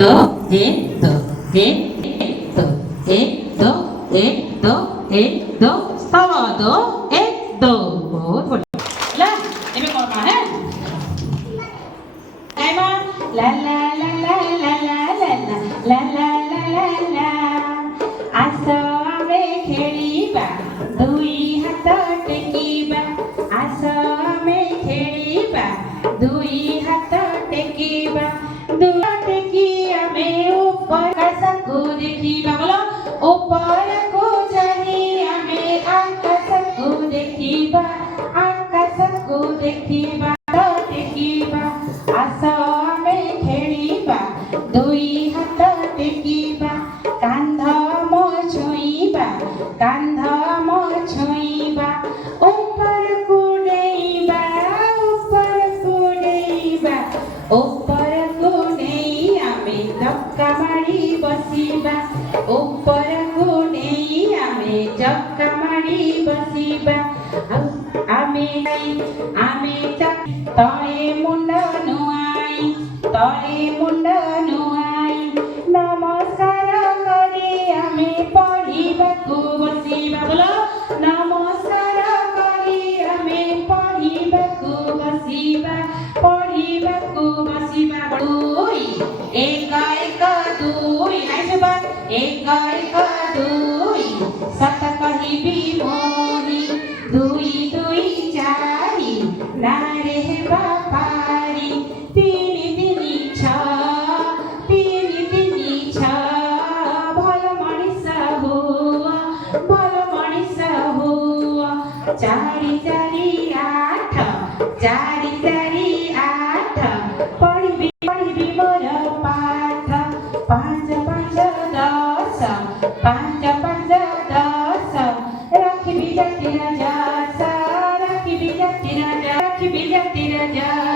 दो एक दो एक दो एक दो एक दो एक दो सवा दो एक दो। बहुत बढ़िया। ला ये कौन सा है? लाइमा ला ला ला ला ला ला ला ला ला ला ला आस आमे खेलिबा दुई हाथ टेकिबा आस आमे खेलिबा दुई हाथ टेकिबा दुई टेकी आमे ऊपर आकाश को देखिबा बोलो ऊपर को जानी आमे आकाश को देखिबा आकाश को देखिबा टेकिबा आस आमे खेलिबा दुई हाथ टेकिबा कांध मो छुईबा कांध मो छुईबा ऊपर को डेइबा ऊपर को डेइबा ऊपर को डेइ आमे धक्का मारी बसिबा ऊपर को डेइ आमे धक्का मारी बसिबा आमे आमे तळे मुंड नुआई तळे मुंड नुआई नमस्कार करी आमे पढिबाको बसिबा बोलो नमस्कार करी आमे पढिबाको बसिबा पढिबाको बसिबा दुई एक एक दुई आइसबा एक एक दुई सत कहिबी मोरी दुई दुई चारि नारे बापारी तिनी तिनी छ तिनी तिनी छ भल मनिष हुआ भल मनिष हुआ चारि चारि आठ चारि चारि आठ पढिबी पढिबी मोर पाठ पाँच पाँच दस पाँच पाँच दस राखिबी जातिर जस राखिबी जातिर जस राखिबी जातिर जस